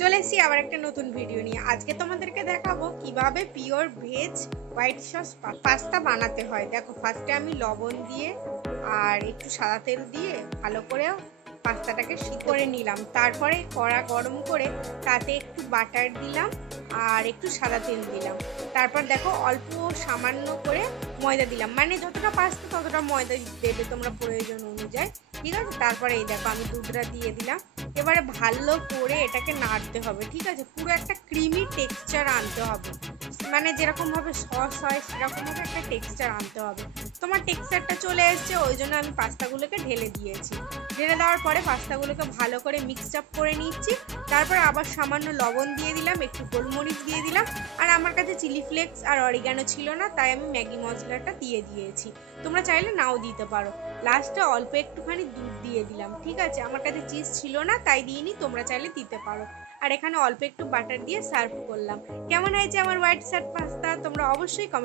চলে এসেছি আবার একটা নতুন ভিডিও নিয়ে। আজকে তোমাদেরকে দেখাবো কিভাবে pure veg white sauce pasta বানাতে হয়। দেখো, ফার্স্টে আমি লবণ দিয়ে আর একটু সাদা তেল দিয়ে ভালো করে পাস্তাটাকে সিদ্ধ করে নিলাম। তারপরে কড়া গরম করে তাতে একটু বাটার দিলাম আর একটু সাদা তেল দিলাম। তারপর দেখো অল্প সামান্য করে ময়দা দিলাম, মানে যতটা পাস্তা ততটা ময়দা দেবে তোমরা প্রয়োজন অনুযায়ী, ঠিক আছে। তারপরে এই দেখো আমি দুধটা দিয়ে দিলাম। এবারে ভালো করে এটাকে নাড়তে হবে, ঠিক আছে। পুরো একটা ক্রিমি টেক্সচার আনতে হবে, মানে যেরকম ভাবে সস হয় সেরকম ভাবে একটা টেক্সচার আনতে হবে। তোমার টেক্সচারটা চলে এসছে, ওই জন্য আমি পাস্তাগুলোকে ঢেলে দিয়েছি। ঢেলে দেওয়ার পরে পাস্তাগুলোকে ভালো করে মিক্সড আপ করে নিচ্ছি। তারপর আবার সামান্য লবণ দিয়ে দিলাম, একটু গোলমরিচ দিয়ে দিলাম, আর আমার কাছে চিলি ফ্লেক্স আর অরিগানো ছিল না, তাই আমি ম্যাগি মশলাটা দিয়ে দিয়েছি। তোমরা চাইলে নাও দিতে পারো। লাস্টে অল্প একটুখানি দুধ দিয়ে দিলাম, ঠিক আছে। আমার কাছে চিজ ছিল না তাই দিইনি, তোমরা চাইলে দিতে পারো। আর এখানে অল্প একটু বাটার দিয়ে সার্ভ করলাম। কেমন হয়েছে আমার হোয়াইট সস পাস্তা তোমরা অবশ্যই কমেন্ট